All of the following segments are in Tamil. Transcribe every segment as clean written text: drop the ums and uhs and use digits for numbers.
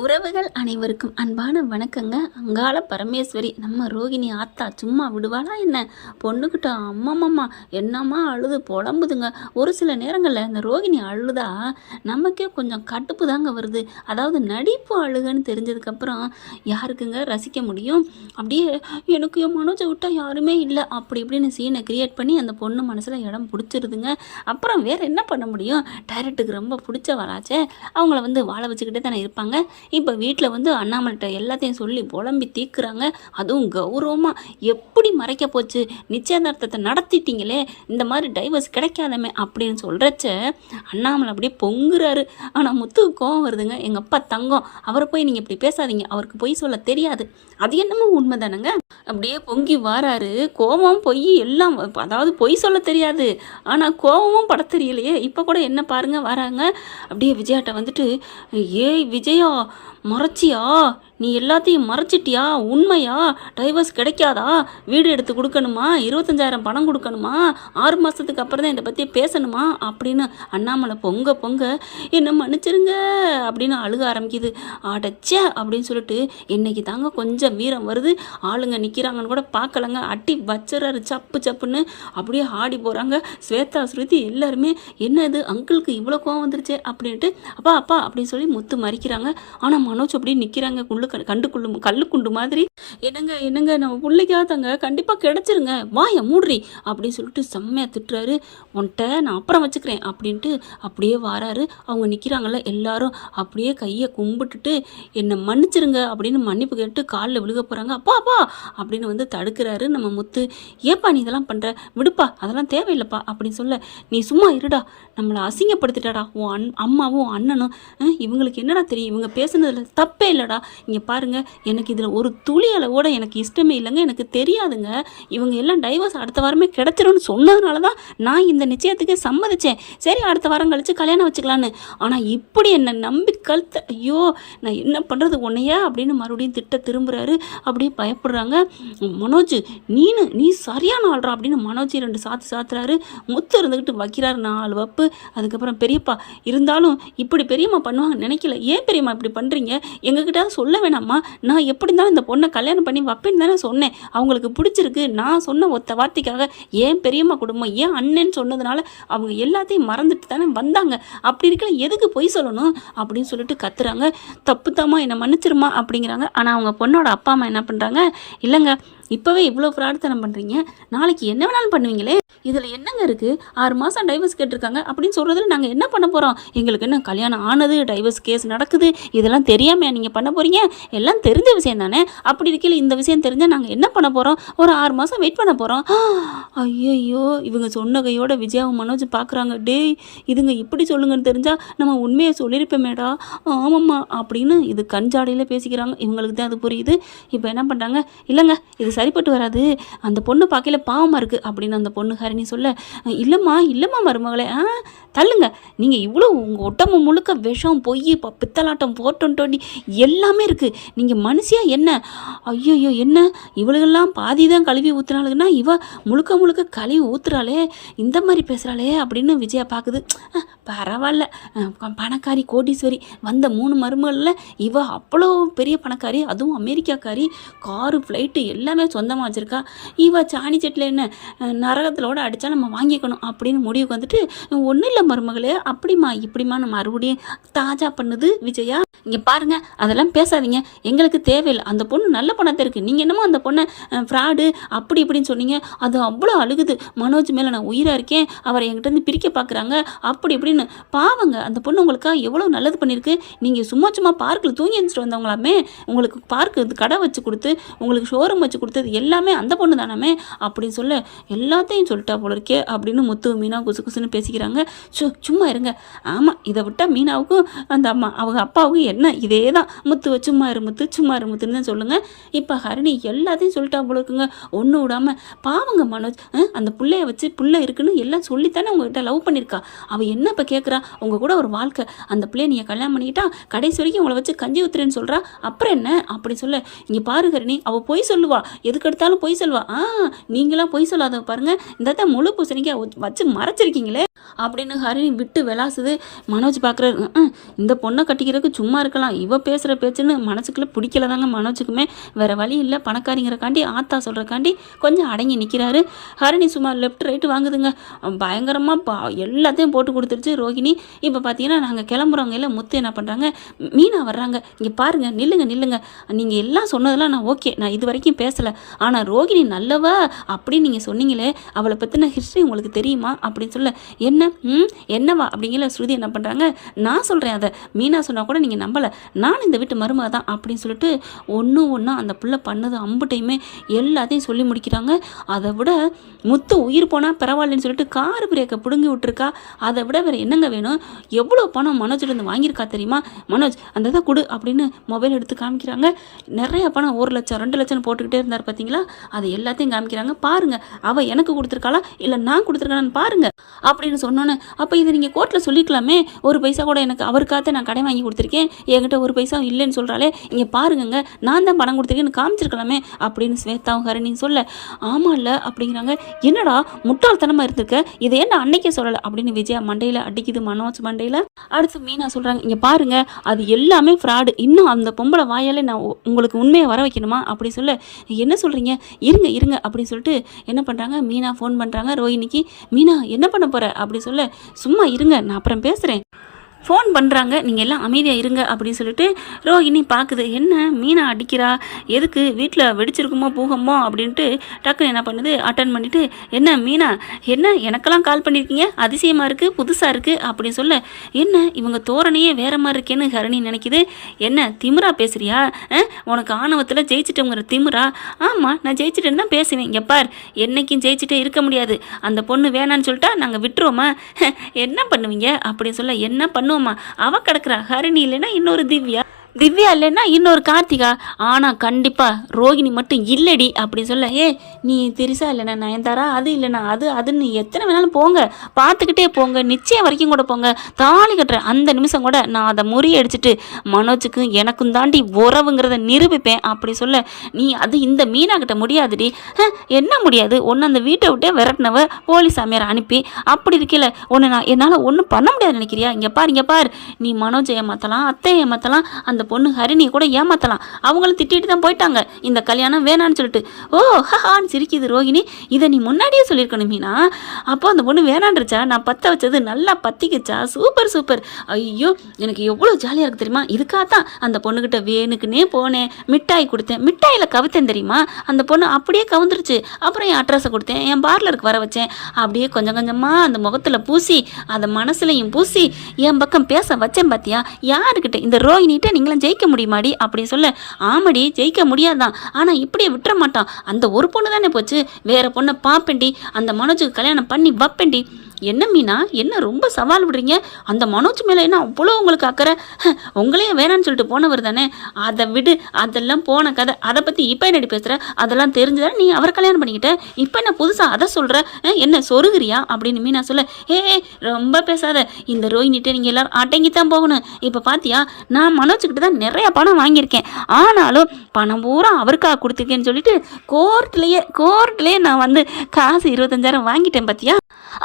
உறவுகள் அனைவருக்கும் அன்பான வணக்கங்க. அங்காள பரமேஸ்வரி நம்ம ரோகிணி ஆத்தா சும்மா விடுவாளா என்ன? பொண்ணுக்கிட்ட அம்மம்மா என்னம்மா அழுது புலம்புதுங்க. ஒரு சில நேரங்களில் இந்த ரோகிணி அழுதா நமக்கே கொஞ்சம் கடுப்பு தாங்க வருது. அதாவது நடிப்பு அழுகன்னு தெரிஞ்சதுக்கப்புறம் யாருக்குங்க ரசிக்க முடியும்? அப்படியே எனக்கு என் மனோஜை விட்டால் யாருமே இல்லை அப்படி இப்படின்னு சீனை கிரியேட் பண்ணி அந்த பொண்ணு மனசில் இடம் பிடிச்சிருதுங்க. அப்புறம் வேறு என்ன பண்ண முடியும்? டைரக்டுக்கு ரொம்ப பிடிச்சவளாச்சே, அவங்கள வாழ வச்சுக்கிட்டே தானே இருப்பாங்க. இப்போ வீட்டில் அண்ணாமலைகிட்ட எல்லாத்தையும் சொல்லி புலம்பி தீக்குறாங்க. அதுவும் கௌரவமாக எப்படி மறைக்க போச்சு, நிச்சயதார்த்தத்தை நடத்திட்டீங்களே, இந்த மாதிரி டைவர்ஸ் கிடைக்காதமே அப்படின்னு சொல்கிறச்ச அண்ணாமலை அப்படியே பொங்குறாரு. ஆனால் முத்துக்கு கோவம் வருதுங்க. எங்கள் அப்பா தங்கம், அவரை போய் நீங்கள் இப்படி பேசாதீங்க, அவருக்கு பொய் சொல்ல தெரியாது. அது என்னமோ உண்மை தானேங்க. அப்படியே பொங்கி வாராரு. கோபம் பொய் எல்லாம், அதாவது பொய் சொல்ல தெரியாது ஆனால் கோபமும் பட தெரியலையே. இப்போ கூட என்ன பாருங்க வராங்க. அப்படியே விஜயாட்ட ஏய் விஜயா, மறைச்சியா, நீ எல்லாத்தையும் மறைச்சிட்டியா, உண்மையா, டைவர்ஸ் கிடைக்காதா, வீடு எடுத்து கொடுக்கணுமா, 25,000 பணம் கொடுக்கணுமா, 6 மாதத்துக்கு அப்புறம் தான் இதை பற்றி பேசணுமா அப்படின்னு அண்ணாமலை பொங்க பொங்க என்னை மன்னிச்சிருங்க அப்படின்னு அழுக ஆரம்பிக்குது. அடைச்சே அப்படின்னு சொல்லிட்டு என்னைக்கு தாங்க கொஞ்சம் வீரம் வருது, ஆளுங்க நிற்கிறாங்கன்னு கூட பார்க்கலங்க. அட்டி வச்சுறாரு சப்பு சப்புன்னு. அப்படியே ஆடி போகிறாங்க ஸ்வேதா, ஸ்ருதி எல்லாருமே. என்ன இது அங்கிளுக்கு இவ்வளோ கோவம் வந்துருச்சு அப்படின்ட்டு அப்பா அப்பா அப்படின்னு சொல்லி முத்து மறிக்கிறாங்க. ஆனால் மனோஜ் அப்படியே நிற்கிறாங்க கல்லுக்குண்டு மாதிரி. என்னங்க நம்ம பிள்ளைக்காதாங்க கண்டிப்பாக கிடைச்சிருங்க, வாய மூடுறி அப்படின்னு சொல்லிட்டு செம்மையாக திட்டுறாரு. உன்ட்ட நான் அப்புறம் வச்சுக்கிறேன் அப்படின்ட்டு அப்படியே வாராரு. அவங்க நிற்கிறாங்கல்ல எல்லாரும், அப்படியே கையை கும்பிட்டுட்டு என்னை மன்னிச்சிருங்க அப்படின்னு மன்னிப்பு கேட்டு காலில் விழுக போகிறாங்க. அப்பா அப்பா அப்படின்னு தடுக்கிறாரு நம்ம முத்து. ஏப்பா நீ இதெல்லாம் பண்ணுற, விடுப்பா, அதெல்லாம் தேவையில்லைப்பா அப்படின்னு சொல்ல, நீ சும்மா இருடா, நம்மளை அசிங்கப்படுத்திட்டாடா உன் அம்மாவும் அண்ணனும், இவங்களுக்கு என்னடா தெரியும், இவங்க பேசுனதில் தப்பே இல்லைடா. இங்கே பாருங்கள், எனக்கு இதில் ஒரு துளி அளவோட எனக்கு இஷ்டமே இல்லைங்க, எனக்கு தெரியாதுங்க. இவங்க எல்லாம் டைவர்ஸ் அடுத்த வாரமே கிடைச்சிரும்னு சொன்னதுனால தான் நான் இந்த நிச்சயத்துக்கு சம்மதிச்சேன். சரி அடுத்த வாரம் கழித்து கல்யாணம் வச்சுக்கலான்னு. ஆனால் இப்படி என்னை நம்பி கழுத்த, ஐயோ நான் என்ன பண்ணுறது உன்னையா அப்படின்னு மறுபடியும் திரும்புகிறாரு. அப்படியே பயப்படுறாங்க. மனோஜ் நீ சரியான ஆள்றா அப்படின்னு மனோஜ் 2 சாத்துறாரு. முத்து இருந்துக்கிட்டு வைக்கிறாரு 4 வப்பு. அதுக்கப்புறம் பெரியப்பா, இருந்தாலும் இப்படி பெரியம்மா பண்ணுவாங்க நினைக்கல, ஏன் பெரியம்மா இப்படி பண்ணுறீங்க, எங்ககிட்ட சொல்ல வேணாம்மா, நான் எப்படி இருந்தாலும் இந்த பொண்ணை கல்யாணம் பண்ணி வைப்பேன்னு தானே சொன்னேன், அவங்களுக்கு பிடிச்சிருக்கு, நான் சொன்ன ஒத்த வார்த்தைக்காக ஏன் பெரியம்மா குடும்பம், ஏன் அண்ணன்னு சொன்னதுனால அவங்க எல்லாத்தையும் மறந்துட்டு தானே வந்தாங்க, அப்படி இருக்கல எதுக்கு பொய் சொல்லணும் அப்படின்னு சொல்லிட்டு கத்துறாங்க. தப்புத்தாம்மா என்னை மன்னிச்சிருமா அப்படிங்கிறாங்க. ஆனால் அவங்க பொண்ணோட அப்பா அம்மா என்ன பண்ணுறாங்க, இல்லைங்க இப்போவே இவ்வளோ ஃப்ராடுத்தனம் பண்ணுறீங்க, நாளைக்கு என்ன வேணாலும் பண்ணுவீங்களே, இதில் என்னங்க இருக்குது, 6 மாதம் டைவர்ஸ் கேட்டிருக்காங்க அப்படின்னு சொல்கிறதுல நாங்கள் என்ன பண்ண போகிறோம், எங்களுக்கு என்ன கல்யாணம் ஆனது, டைவர்ஸ் கேஸ் நடக்குது, இதெல்லாம் தெரியாமல் நீங்கள் பண்ண போகிறீங்க, எல்லாம் தெரிஞ்ச விஷயம் தானே, அப்படி இருக்கையில் இந்த விஷயம் தெரிஞ்சால் நாங்கள் என்ன பண்ண போகிறோம், ஒரு 6 மாதம் வெயிட் பண்ண போகிறோம். ஐயோ இவங்க சொன்ன கையோட விஜயாவும் மனோஜ் பார்க்குறாங்க. டேய் இதுங்க இப்படி சொல்லுங்கன்னு தெரிஞ்சால் நம்ம உண்மையை சொல்லியிருப்போமேடா, ஆமாம்மா அப்படின்னு இது கஞ்சாடையில் பேசிக்கிறாங்க. இவங்களுக்கு தான் அது புரியுது. இப்போ என்ன பண்ணுறாங்க, இல்லைங்க இது சரிப்பட்டு வராது, அந்த பொண்ணு பார்க்கல பாவமாக இருக்குது அப்படின்னு அந்த பொண்ணு ஹரிணி சொல்ல, இல்லைம்மா மருமகளே, தள்ளுங்க, நீங்கள் இவ்வளோ உங்கள் உடம்பு முழுக்க விஷம், பொய், பித்தலாட்டம், போட்டோண்டி எல்லாமே இருக்குது, நீங்கள் மனுஷியாக என்ன, ஐயோ என்ன இவளுகெல்லாம் பாதி தான் கழுவி ஊற்றுனாளுங்கன்னா இவ முழுக்க கழுவி ஊற்றுறாளே, இந்த மாதிரி பேசுகிறாளே அப்படின்னு விஜயா பார்க்குது. பரவாயில்ல, பணக்காரி கோடீஸ்வரி, வந்த 3 மருமகளில் இவ அவ்வளோ பெரிய பணக்காரி, அதுவும் அமெரிக்காக்காரி, காரு ஃப்ளைட்டு எல்லாமே சொந்தமாக வச்சுருக்கா, இவ சாணி செட்டில் என்ன நரகத்திலோட அடித்தா நம்ம வாங்கிக்கணும் அப்படின்னு முடிவுக்கு ஒன்றும் இல்லை மருமகளே, அப்படிமா இப்படிமான்னு மறுபடியும் தாஜா பண்ணுது விஜயா. இங்கே பாருங்க அதெல்லாம் பேசாதீங்க, எங்களுக்கு தேவையில்லை, அந்த பொண்ணு நல்ல பணத்தை இருக்குது, நீங்கள் என்னமோ அந்த பொண்ணை ஃப்ராடு அப்படி இப்படின்னு சொன்னீங்க, அது அவ்வளோ அழுகுது, மனோஜ் மேலே நான் உயிராக இருக்கேன், அவரை என்கிட்ட பிரிக்க பார்க்குறாங்க அப்படி இப்படின்னு. பாவங்க அந்த பொண்ணு உங்களுக்காக எவ்வளோ நல்லது பண்ணியிருக்கு, நீங்கள் சும்மா பார்க்கில் தூங்கி எழுந்துட்டு வந்தவங்களாமே, உங்களுக்கு பார்க்கு கடை வச்சு கொடுத்து உங்களுக்கு ஷோரூம் வச்சு கொடுத்தது எல்லாமே அந்த பொண்ணு தானாமே அப்படின்னு சொல்ல, எல்லாத்தையும் சொல்லிட்டா போல இருக்கே அப்படின்னு முத்து மீனா குசுன்னு பேசிக்கிறாங்க. சும்மா இருங்க, ஆமாம் இதை விட்டால் மீனாவுக்கும் அந்த அம்மா அவங்க அப்பாவுக்கும் என்ன இதே தான், முத்து சும்மா இரு முத்துன்னு தான் சொல்லுங்கள். இப்போ ஹரிணி எல்லாத்தையும் சொல்லிட்டா போல இருக்குங்க, ஒன்று விடாமல். பாவங்க மனோஜ், அந்த பிள்ளைய வச்சு பிள்ளை இருக்குன்னு எல்லாம் சொல்லித்தானே உங்ககிட்ட லவ் பண்ணியிருக்கா, அவள் என்ன இப்போ கேட்குறா, உங்கள் கூட ஒரு வாழ்க்கை, அந்த பிள்ளைய நீங்கள் கல்யாணம் பண்ணிக்கிட்டா கடைசி வரைக்கும் உங்களை வச்சு கஞ்சி ஊத்துறேன்னு சொல்கிறா, அப்புறம் என்ன அப்படி சொல்ல, இங்கே பாரு ஹரிணி அவள் பொய் சொல்லுவா, எதுக்கு எடுத்தாலும் பொய் சொல்லுவா, நீங்களாம் பொய் சொல்லாத பாருங்க, இந்த தான் முழு பூசணிக்காய் வச்சு மறைச்சிருக்கீங்களே அப்படின்னு ஹரிணி விட்டு விளாசுது. மனோஜ் பார்க்குறாரு, இந்த பொண்ணை கட்டிக்கிறதுக்கு சும்மா இருக்கலாம், இவ பேசுகிற பேச்சுன்னு மனசுக்குள்ளே பிடிக்கல தாங்க மனோஜுக்குமே. வேறு வழி இல்லை, பணக்காரிங்கிறக்காண்டி ஆத்தா சொல்கிறக்காண்டி கொஞ்சம் அடங்கி நிற்கிறாரு. ஹரிணி சும்மா லெஃப்ட் ரைட்டு வாங்குதுங்க. பயங்கரமாக எல்லாத்தையும் போட்டு கொடுத்துருச்சு ரோகிணி. இப்போ பார்த்தீங்கன்னா நாங்கள் கிளம்புறவங்க எல்லாம் முத்து என்ன பண்ணுறாங்க, மீனா வர்றாங்க. இங்கே பாருங்கள், நில்லுங்க நில்லுங்க, நீங்கள் எல்லாம் சொன்னதெல்லாம் நான் ஓகே, நான் இது வரைக்கும் பேசலை. ஆனால் ரோகிணி நல்லவா அப்படின்னு நீங்கள் சொன்னீங்களே, அவளை பற்றின ஹிஸ்ட்ரி உங்களுக்கு தெரியுமா அப்படின்னு சொல்ல, என்னவா அப்படிங்கிற ஸ்ருதி என்ன பண்ணுறாங்க, நான் சொல்கிறேன் அதை, மீனா சொன்னால் கூட நீங்கள் நம்பலை, நான் இந்த வீட்டு மருமக தான் அப்படின்னு சொல்லிட்டு ஒன்றா அந்த பிள்ளை பண்ணது அம்புட்டையுமே எல்லாத்தையும் சொல்லி முடிக்கிறாங்க. அதை விட முத்து உயிர் போனால் பரவாயில்லன்னு சொல்லிட்டு கார் பிரேக்கை பிடுங்கி விட்டுருக்கா. அதை விட வேறு என்னங்க வேணும்? எவ்வளோ பணம் மனோஜிலேருந்து வாங்கியிருக்கா தெரியுமா? மனோஜ் அந்த இதை கொடு அப்படின்னு மொபைல் எடுத்து காமிக்கிறாங்க. நிறைய பணம் 1 லட்சம் 2 லட்சம் போட்டுக்கிட்டே இருந்தார் பார்த்தீங்களா, அது எல்லாத்தையும் காமிக்கிறாங்க. பாருங்கள், அவள் எனக்கு கொடுத்துருக்காளா இல்லை நான் கொடுத்துருக்கானு பாருங்கள் அப்படின்னு சொன்னோன்னே, அப்போ இதை நீங்கள் கோர்ட்டில் சொல்லிக்கலாமே, ஒரு பைசா கூட எனக்கு அவருக்காக நான் கடை வாங்கி கொடுத்துருக்கேன், என்கிட்ட ஒரு பைசா இல்லைன்னு சொல்கிறாளே, இங்கே பாருங்கங்க நான் தான் பணம் கொடுத்துருக்கேன்னு காமிச்சிருக்கலாமே அப்படின்னு ஸ்வேதாவும் ஹரிணின்னு சொல்ல, ஆமாம் இல்லை அப்படிங்கிறாங்க. என்னடா முட்டாள்தனமாக இருந்திருக்க, இதை ஏன்னா அன்னைக்கே சொல்லலை அப்படின்னு விஜயா மண்டையில் அடிக்குது, மனோஜ் மண்டையில். அடுத்து மீனா சொல்கிறாங்க, இங்கே பாருங்கள் அது எல்லாமே ஃப்ராடு, இன்னும் அந்த பொம்பளை வாயாலே நான் உங்களுக்கு உண்மையை வர வைக்கணுமா அப்படி சொல்ல, என்ன சொல்கிறீங்க, இருங்க அப்படின்னு சொல்லிட்டு என்ன பண்ணுறாங்க, மீனா ஃபோன் பண்ணுறாங்க ரோஹிணிக்கு. மீனா என்ன பண்ண போகிற அப்படி சொல்ல, சும்மா இருங்க நான் அப்புறம் பேசுகிறேன் ஃபோன் பண்ணுறாங்க, நீங்கள் எல்லாம் அமைதியாக இருங்க அப்படின்னு சொல்லிட்டு ரோஹிணி பார்க்குது. என்ன மீனா அடிக்கிறா, எதுக்கு வீட்டில் வெடிச்சிருக்குமோ பூகமோ அப்படின்ட்டு டக்குன்னு என்ன பண்ணுது, அட்டன் பண்ணிவிட்டு, என்ன மீனா என்ன எனக்கெல்லாம் கால் பண்ணியிருக்கீங்க, அதிசயமாக இருக்குது புதுசாக இருக்குது அப்படின்னு சொல்ல, என்ன இவங்க தோரணையே வேறு மாதிரி இருக்கேன்னு ஹரிணி நினைக்குது. என்ன திமிரா பேசுகிறியா, உனக்கு ஆணவத்தில் ஜெயிச்சிட்டோங்கிற திமிரா? ஆமாம் நான் ஜெயிச்சிட்டேன்னு தான் பேசுவேன், இங்கே பார் என்றைக்கும் ஜெயிச்சிட்டே இருக்க முடியாது, அந்த பொண்ணு வேணான்னு சொல்லிட்டா நாங்கள் விட்டுருவோமா, என்ன பண்ணுவீங்க அப்படின்னு சொல்ல, என்ன பண்ணுவோம்மா, அவ கிடக்குறா ஹரிணி இல்லைன்னா இன்னொரு திவ்யா இல்லைன்னா இன்னொரு கார்த்திகா, ஆனால் கண்டிப்பாக ரோகிணி மட்டும் இல்லடி அப்படின்னு சொல்ல, நீ தெரிசா இல்லைண்ணா நயன்தாரா, அது இல்லைண்ணா அதுன்னு எத்தனை வேணாலும் போங்க, பார்த்துக்கிட்டே போங்க, நிச்சயம் வரைக்கும் கூட போங்க, தாலி கட்டுற அந்த நிமிஷம் கூட நான் அதை முறியடிச்சிட்டு மனோஜுக்கும் எனக்கும் தாண்டி உறவுங்கிறத நிரூபிப்பேன் அப்படி சொல்ல, நீ அது இந்த மீனா கிட்ட முடியாதுடி. என்ன முடியாது, ஒன்று அந்த வீட்டை விட்டே விரட்டினவ போலீஸ் சாமியார் அனுப்பி, அப்படி இருக்கல ஒன்று நான் என்னால் ஒன்றும் பண்ண முடியாது நினைக்கிறியா? இங்கே பார் நீ மனோஜை ஏமாற்றலாம், அத்தை ஏமாற்றலாம், அந்த பொண்ணு ஹரிணியை கூட ஏமாற்றலாம், அவங்களும் திட்டிட்டு தான் போயிட்டாங்க இந்த கல்யாணம் வேணான்னு சொல்லிட்டு. ஓ ஹான்னு சிரிக்குது ரோஹிணி. இதை நீ முன்னாடியே சொல்லியிருக்கணும் மீனா, அப்போ அந்த பொண்ணு வேணான்றச்சா, நான் பற்ற வச்சது நல்லா பற்றிக்கிச்சா, சூப்பர். ஐயோ எனக்கு எவ்வளோ ஜாலியாக இருக்குது தெரியுமா, இதுக்காகத்தான் அந்த பொண்ணுக்கிட்ட வேணுக்குன்னே போனேன், மிட்டாய் கொடுத்தேன், மிட்டாயில் கவித்தேன் தெரியுமா, அந்த பொண்ணு அப்படியே கவுந்துருச்சு. அப்புறம் என் அட்ரஸை கொடுத்தேன், என் பார்லருக்கு வர வச்சேன், அப்படியே கொஞ்சம் கொஞ்சமாக அந்த முகத்தில் பூசி அதை மனசுலையும் பூசி என் பக்கம் பேச வச்சேன். பார்த்தியா யாருக்கிட்ட, இந்த ரோஹிணிகிட்ட நீங்களும் ஜெயிக்க முடியுமாடி அப்படின்னு சொல்ல, ஆமாடி ஜெயிக்க முடியாதான், ஆனால் இப்படியே விட்டுற மாட்டான், அந்த ஒரு பொண்ணு தானே போச்சு, வேற பொண்ணை பாப்பேண்டி, அந்த மனோஜுக்கு கல்யாணம் பண்ணி வைப்பேண்டி. என்ன மீனா என்ன ரொம்ப சவால் விடுறீங்க, அந்த மனோஜ் மேலே என்ன அவ்வளோ உங்களுக்கு அக்கறை, உங்களையும் வேணான்னு சொல்லிட்டு போனவர் தானே, அதை விடு, அதெல்லாம் போன கதை, அதை பற்றி இப்போ என்னடி பேசுகிற, அதெல்லாம் தெரிஞ்சுதானே நீ அவர் கல்யாணம் பண்ணிக்கிட்ட, இப்போ என்ன புதுசாக அதை சொல்கிற, என்ன சொருகிறியா அப்படின்னு மீனா சொல்ல, ரொம்ப பேசாத, இந்த ரோஹிணிகிட்ட நீங்கள் எல்லோரும் அடங்கித்தான் போகணும். இப்போ பார்த்தியா நான் மனோஜ்கிட்ட தான் நிறையா பணம் வாங்கியிருக்கேன், ஆனாலும் பணம் பூரா அவருக்காக கொடுத்துருக்கேன்னு சொல்லிட்டு கோர்ட்லேயே நான் வந்து காசு 25,000 வாங்கிட்டேன். பார்த்தியா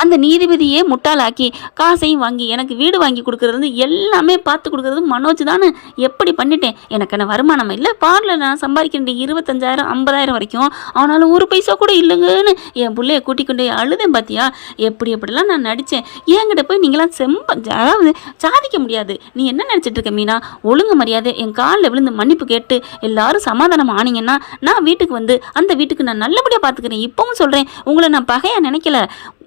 அந்த நீதிபதியே முட்டாளாக்கி காசையும் வாங்கி எனக்கு வீடு வாங்கி கொடுக்கறது எல்லாமே பார்த்து கொடுக்கறது மனோஜ் தானே, எப்படி பண்ணிட்டேன், எனக்கு என்ன வருமானம் இல்லை, பார்லர் நான் சம்பாதிக்கிற 25,000 50,000 வரைக்கும், ஆனாலும் ஒரு பைசா கூட இல்லைங்கன்னு என் பிள்ளைய கூட்டிக் கொண்டு அழுதேன். பார்த்தியா எப்படிலாம் நான் நடித்தேன், என்கிட்ட போய் நீங்களாம் அதாவது சாதிக்க முடியாது. நீ என்ன நினச்சிட்டு இருக்க மீனா, ஒழுங்கு மரியாதை என் காலில் விழுந்து மன்னிப்பு கேட்டு எல்லாரும் சமாதானம் ஆனீங்கன்னா நான் வீட்டுக்கு வந்து அந்த வீட்டுக்கு நான் நல்லபடியாக பார்த்துக்கிறேன். இப்பவும் சொல்கிறேன், உங்களை நான் பகையாக நினைக்கல,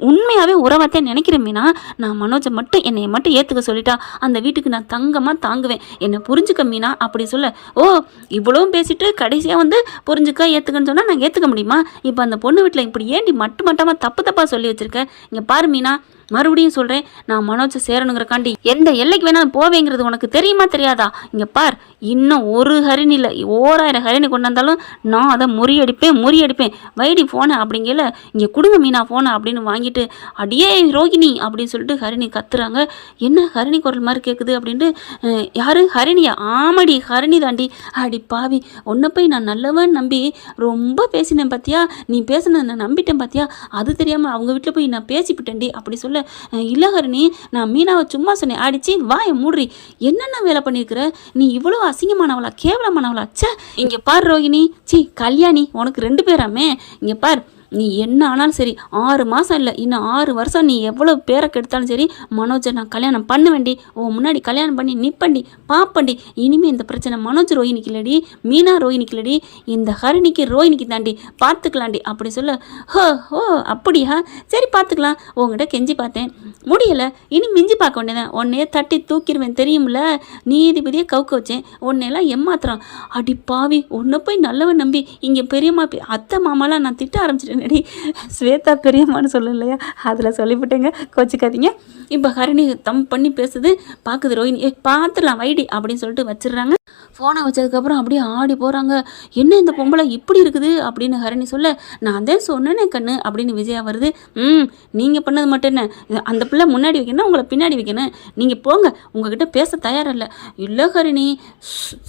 உண்மையாகவே உறவாத்தே நினைக்கிறேன் மீனா. நான் மனோஜை மட்டும் என்னை மட்டும் ஏற்றுக்க சொல்லிட்டா அந்த வீட்டுக்கு நான் தங்கமாக தாங்குவேன், என்னை புரிஞ்சுக்க மீனா அப்படி சொல்ல, ஓ இவ்வளவும் பேசிட்டு கடைசியாக வந்து புரிஞ்சுக்க ஏற்றுக்கன்னு சொன்னால் நான் ஏற்றுக்க முடியுமா? இப்போ அந்த பொண்ணு வீட்டில் இப்படி ஏண்டி மட்டமாக தப்பாக சொல்லி வச்சுருக்க? இங்கே பாரு மீனா, மறுபடியும் சொல்கிறேன், நான் மனோஜை சேரணுங்கிறக்காண்டி எந்த எல்லைக்கு வேணாலும் போவேங்கிறது உனக்கு தெரியுமா தெரியாதா? இங்கே பார், இன்னும் ஒரு ஹரிணி இல்லை 1000 ஹரிணி கொண்டு வந்தாலும் நான் அதை முறியடிப்பேன். வைடி ஃபோனை அப்படிங்கல, இங்கே கொடுங்க மீனா ஃபோனை அப்படின்னு வாங்கிட்டு, அடியே ரோகிணி அப்படின்னு சொல்லிட்டு ஹரிணி கத்துறாங்க. என்ன ஹரிணி குரல் மாதிரி கேட்குது அப்படின்ட்டு, யாரு ஹரிணியா? ஆமாடி ஹரிணி தாண்டி. அடி பாவி, உன்னை போய் நான் நல்லவன் நம்பி ரொம்ப பேசினேன் பார்த்தியா, நீ பேசினதை நான் நம்பிட்டேன் பார்த்தியா, அது தெரியாமல் அவங்க வீட்டில் போய் நான் பேசிவிட்டேன்டி அப்படி சொல்ல, சொல்ல, இல்லை ஹரிணி, நான் மீனாவை சும்மா சொன்னேன். அடிச்சு வாயை மூடுறி. என்னென்ன வேலை பண்ணியிருக்கிற நீ? இவ்வளோ அசிங்கமானவளா, கேவலமானவளா? ச்சே, இங்கே பார் ரோகிணி, கல்யாணி, உனக்கு 2 பேராமே. இங்கே பார், நீ என்ன ஆனாலும் சரி, 6 மாதம் இல்லை, இன்னும் 6 வருஷம் நீ எவ்வளோ பேரை கெடுத்தாலும் சரி, மனோஜை நான் கல்யாணம் பண்ண வேண்டி, உன் முன்னாடி கல்யாணம் பண்ணி நிப்பண்டி பாப்பண்டி. இனிமேல் இந்த பிரச்சனை மனோஜ் ரோஹிணிக்கு இல்லடி, மீனா ரோஹிணிக்கு இல்லடி, இந்த ஹரிணிக்கு ரோஹிணிக்கு தாண்டி, பார்த்துக்கலாண்டி அப்படி சொல்ல, ஓ அப்படியா, சரி பார்த்துக்கலாம். உங்ககிட்ட கெஞ்சி பார்த்தேன், முடியலை, இனி மிஞ்சி பார்க்க வேண்டியதான். உன்னையே தட்டி தூக்கிடுவேன் தெரியுமில்ல, நீதிபதியை கவுக்க வச்சேன், உன்னையெல்லாம் ஏமாத்துறான். அடி பாவி, உன்னை போய் நல்லவன் நம்பி இங்கே பெரியம்மா அத்தை மாமாலாம் நான் திட்ட ஆரம்பிச்சிட்டேன். ஸ்வேதா பெரியம்மான்னு சொல்லலையா, அதில் சொல்லிவிட்டேங்க, கோச்சிக்காதீங்க. இப்போ ஹரிணி தம் பண்ணி பேசுது, பார்க்குது ரோஹிணி, பார்த்துடலாம் வைடி அப்படின்னு சொல்லிட்டு வச்சிடுறாங்க. ஃபோனை வச்சதுக்கப்புறம் அப்படியே ஆடி போகிறாங்க. என்ன இந்த பொம்பளை இப்படி இருக்குது அப்படின்னு ஹரிணி சொல்ல, நான் தான் சொன்னேனே கண்ணு அப்படின்னு விஜயா வருது. நீங்கள் பண்ணது மட்டும் என்ன, அந்த பிள்ளை முன்னாடி வைக்கணும், உங்களை பின்னாடி வைக்கணும், நீங்கள் போங்க, உங்ககிட்ட பேச தயாரில்லை. இல்லை ஹரிணி,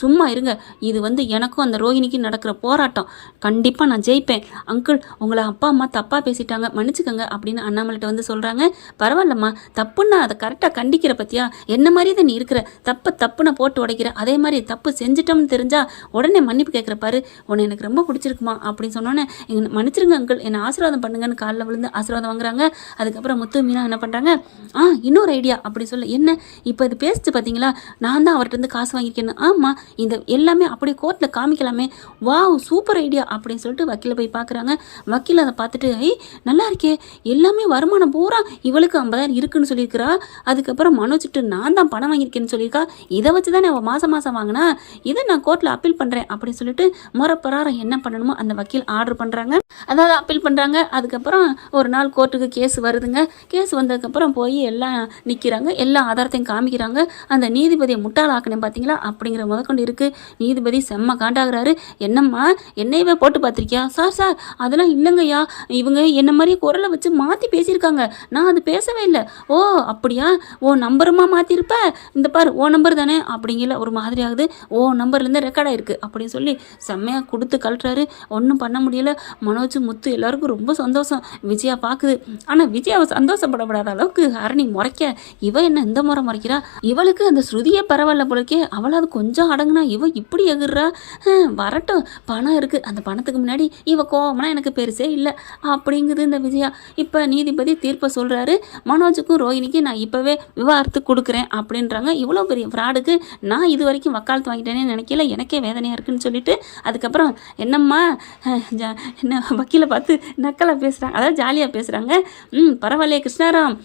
சும்மா இருங்க, இது எனக்கும் அந்த ரோஹிணிக்கும் நடக்கிற போராட்டம், கண்டிப்பாக நான் ஜெயிப்பேன். அங்கிள், உங்களை அப்பா அம்மா தப்பாக பேசிட்டாங்க, மன்னிச்சுக்கோங்க அப்படின்னு அண்ணாமலைகிட்ட சொல்கிறாங்க. பரவாயில்லம்மா, தப்புன்னா அதை கரெக்டாக கண்டிக்கிற பற்றியா, என்ன மாதிரி தான் நீ இருக்கிற, தப்புன்னு போட்டு உடைக்கிற, அதே மாதிரி தப்பு செஞ்சிட்டோம்னு தெரிஞ்சா உடனே மன்னிப்பு கேட்குற பாரு, உன்னை எனக்கு ரொம்ப பிடிச்சிருக்குமா அப்படின்னு சொன்னோன்னே, மன்னிச்சிருங்க அங்கிள், என்னை ஆசீர்வாதம் பண்ணுங்கன்னு காலில் விழுந்து ஆசீர்வாதம் வாங்குறாங்க. அதுக்கப்புறம் முத்து மீனா என்ன பண்ணுறாங்க, இன்னொரு ஐடியா அப்படி சொல்ல, என்ன இப்போ இது பேசிட்டு பார்த்தீங்களா, நான் தான் அவர்கிட்ட காசு வாங்கியிருக்கேன்னு. ஆமாம், இந்த எல்லாமே அப்படியே கோர்ட்டில் காமிக்கலாமே, வாவ் சூப்பர் ஐடியா அப்படின்னு சொல்லிட்டு வக்கீல போய் பார்க்குறாங்க. வக்கீல் அதை பார்த்துட்டு, நல்லா இருக்கே, எல்லாமே வருமானம் பூரா இவளுக்கு 50,000 இருக்குன்னு சொல்லியிருக்கிறா, அதுக்கப்புறம் மனோஜிட்டு நான் தான் பணம் வாங்கியிருக்கேன்னு சொல்லியிருக்கா, இதை வச்சு தானே அவள் மாதம் வாங்கினா, இதை நான் கோர்ட்டில் அப்பீல் பண்ணுறேன் அப்படின்னு சொல்லிட்டு முறப்பிரகாரம் என்ன பண்ணணுமோ அந்த வக்கீல் ஆர்டர் பண்ணுறாங்க. அதாவது அப்பீல் பண்ணுறாங்க. அதுக்கப்புறம் ஒரு நாள் கோர்ட்டுக்கு கேஸ் வருதுங்க. கேஸ் வந்ததுக்கப்புறம் போய் எல்லாம் நிற்கிறாங்க, எல்லா ஆதாரத்தையும் காமிக்கிறாங்க. அந்த நீதிபதியை முட்டாளாக்கணும் பார்த்தீங்களா அப்படிங்கிற முதற்கொண்டு இருக்குது. நீதிபதி செம்ம காண்டாகிறாரு. என்னம்மா, என்னையவே போட்டு பார்த்துருக்கியா? சார் அதெல்லாம் இல்லைங்கய்யா, இவங்க என்ன மாதிரியே குரலை வச்சு மாற்றி பேசியிருக்காங்க, நான் அது பேசவே இல்லை. ஓ அப்படியா, ஓ நம்பருமா மாற்றிருப்ப, இந்த பாரு ஓ நம்பர் தானே அப்படிங்கிற ஒரு மாதிரி ஆகுது. ஓ நம்பர்லேருந்து ரெக்கார்ட் ஆகிருக்கு அப்படின்னு சொல்லி செம்மையாக கொடுத்து கழட்டுறாரு. ஒன்றும் பண்ண முடியல. மனோஜ் முத்து எல்லாருக்கும் ரொம்ப சந்தோஷம். விஜயா பார்க்குது. ஆனால் விஜயாவை சந்தோஷப்படப்படாத அளவுக்கு ஹரிணி முறைக்க, இவ என்ன இந்த முறை முறைக்கிறா, இவளுக்கு அந்த ஸ்ருதியே பரவாயில்ல போலக்கே, அவளாவது கொஞ்சம் அடங்குனா இவ இப்படி எகுறா. வரட்டும், பணம் இருக்குது, அந்த பணத்துக்கு முன்னாடி இவ கோவம்னா எனக்கு பெருசே இல்லை அப்படிங்குது இந்த விஜயா. இப்போ நீதிபதி தீர்ப்பை சொல்கிறாரு, மனோஜுக்கும் ரோஹிணிக்கும் நான் இப்போவே விவாகரத்து கொடுக்குறேன் அப்படின்றாங்க. இவ்வளோ பெரிய ஃப்ராடுக்கு நான் இது வரைக்கும் வக்காலத்து வாங்கிட்டேனே நினைக்கல, எனக்கே வேதனையாக இருக்குன்னு சொல்லிட்டு அதுக்கப்புறம் என்னம்மா என்ன வக்கீலை பார்த்து நக்கலாக பேசுகிறாங்க, அதாவது ஜாலியாக பேசுகிறாங்க. பரவாயில்லையே கிருஷ்ணாராம்,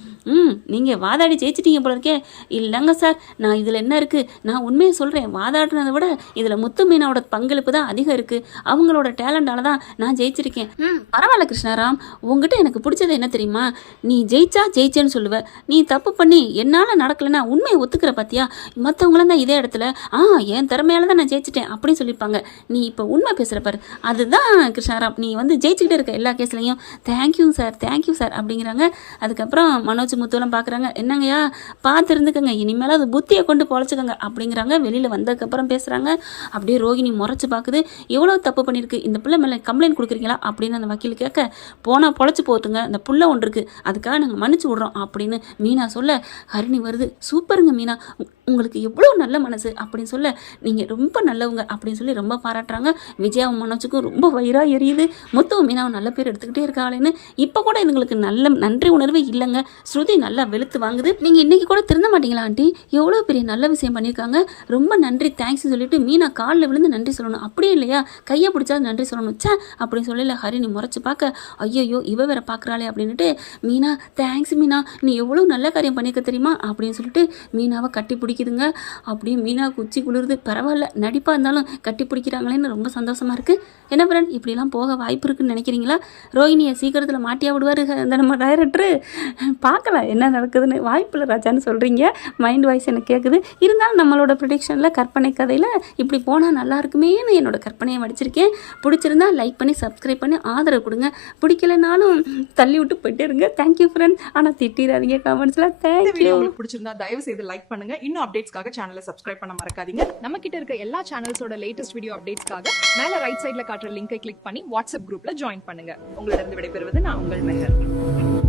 நீங்கள் வாதாடி ஜெயிச்சிட்டீங்க போல இருக்கே. இல்லைங்க சார், நான் இதில் என்ன இருக்குது, நான் உண்மையை சொல்கிறேன், வாதாடினதை விட இதில் முத்து மீனாவோட பங்களிப்பு தான் அதிகம் இருக்குது, அவங்களோட டேலண்டால தான் நான் ஜெயிச்சிருக்கேன். பரவாயில்ல கிருஷ்ணாராம், உங்ககிட்ட எனக்கு பிடிச்சது என்ன தெரியுமா, நீ ஜெயிச்சேன்னு சொல்லுவேன், நீ தப்பு பண்ணி என்னால் நடக்கலைன்னா உண்மையை ஒத்துக்கிற பார்த்தியா, மற்றவங்களாம் தான் இதே இடத்துல என் திறமையால தான் நான் ஜெயிச்சிட்டேன் அப்படின்னு சொல்லியிருப்பாங்க, நீ இப்போ உண்மை பேசுகிற பாரு, அதுதான் கிருஷ்ணாராம், நீ ஜெயிச்சுக்கிட்டே இருக்க எல்லா கேஸ்லையும். தேங்க்யூ சார் அப்படிங்கிறாங்க. அதுக்கப்புறம் மனோஜ் முத்துவெல்லாம் பார்க்குறாங்க. என்னங்கய்யா, பார்த்து இருந்துக்கங்க, இனிமேல் அது புத்தியை கொண்டு பொழைச்சிக்கோங்க அப்படிங்கிறாங்க. வெளியில் வந்ததுக்கப்புறம் பேசுகிறாங்க. அப்படியே ரோகிணி முறைச்சி பார்க்குது, எவ்வளோ தப்பு பண்ணியிருக்கு, இந்த பிள்ளை மேலே கம்ப்ளைண்ட் கொடுக்குறீங்களா அப்படின்னு அந்த வக்கீல் கேட்க, போனால் பொழைச்சி போத்துங்க, அந்த புள்ள ஒன்று இருக்குது, அதுக்காக நாங்கள் மன்னிச்சு விட்றோம் அப்படின்னு மீனா சொல்ல, ஹரிணி வருது. சூப்பருங்க மீனா, உங்களுக்கு எவ்வளோ நல்ல மனசு அப்படின்னு சொல்ல, நீங்கள் ரொம்ப நல்லவங்க அப்படின்னு சொல்லி ரொம்ப பாராட்டுறாங்க. விஜயாவும் மனோஜுக்கும் ரொம்ப வயிறாக எரியுது. முத்துவும் மீனாவும் நல்ல பேர் எடுத்துக்கிட்டே இருக்காளேன்னு. இப்போ கூட இதுங்களுக்கு நல்ல நன்றி உணர்வே இல்லைங்க. ஸ்ருதி நல்லா வெளுத்து வாங்குது. நீங்கள் இன்றைக்கி கூட திருந்த மாட்டீங்களா ஆண்டி, எவ்வளோ பெரிய நல்ல விஷயம் பண்ணியிருக்காங்க, ரொம்ப நன்றி தேங்க்ஸ் சொல்லிட்டு மீனா காலில் விழுந்து நன்றி சொல்லணும், அப்படியே இல்லையா கையை பிடிச்சாலும் நன்றி சொல்லணும் சே அப்படின்னு சொல்லல. ஹரிணி முறைச்சி பார்க்க, ஐயோ இவ வேற பார்க்குறாளே அப்படின்ட்டு, மீனா தேங்க்ஸ் மீனா, நீ எவ்வளோ நல்ல காரியம் பண்ணியிருக்க தெரியுமா அப்படின்னு சொல்லிட்டு மீனாவை கட்டி பிடிக்குதுங்க. அப்படியே மீனா குச்சி குளிருது. பரவாயில்ல, நடிப்பாக இருந்தாலும் கட்டி பிடிக்கிறாங்களேன்னு ரொம்ப சந்தோஷமாக இருக்குது. என்ன ஃப்ரெண்ட், இப்படிலாம் போக வாய்ப்பு இருக்குன்னு நினைக்கிறீங்களா? ரோஹிணியை சீக்கிரத்தில் மாட்டியா விடுவார் அந்த நம்ம டைரக்டரு, பார்க்கலாம் என்ன நடக்குதுன்னு. வாய்ப்பில்லை ராஜான்னு சொல்கிறீங்க, மைண்ட் வாய்ஸ் எனக்கு கேட்குது. இருந்தாலும் நம்மளோட ப்ரொடிக்ஷனில் கற்பனை கதையில் இப்படி போனால் நல்லா இருக்குமேன்னு என்னோட கற்பனையை வடிச்சிருக்கேன். பிடிச்சிருந்தா லைக் பண்ணி சப்ஸ்கிரைப் பண்ணி ஆதரவு கொடுங்க, பிடிக்கலைனாலும் தள்ளி விட்டு போயிட்டே இருங்க. தேங்க்யூ ஃப்ரெண்ட், ஆனால் திட்டிடாதீங்க கமெண்ட்ஸில். தேங்க்யூ. உங்களுக்கு பிடிச்சிருந்தா தயவு செய்து லைக் பண்ணுங்க. இன்னும் அப்டேட்ஸ்க்காக சேனலை சப்ஸ்கிரைப் பண்ண மறக்காதீங்க. நம்ம கிட்ட இருக்க எல்லா சேனல்ஸோட லேட்டஸ்ட் வீடியோ அப்டேட்ஸ்க்காக மேல ரைட் சைடுல காட்டுற லிங்கை கிளிக் பண்ணி வாட்ஸ்அப் குரூப்ல ஜாயின் பண்ணுங்க. உங்களிடம் விடைபெறுவது நான் உங்கள் மெஹர்.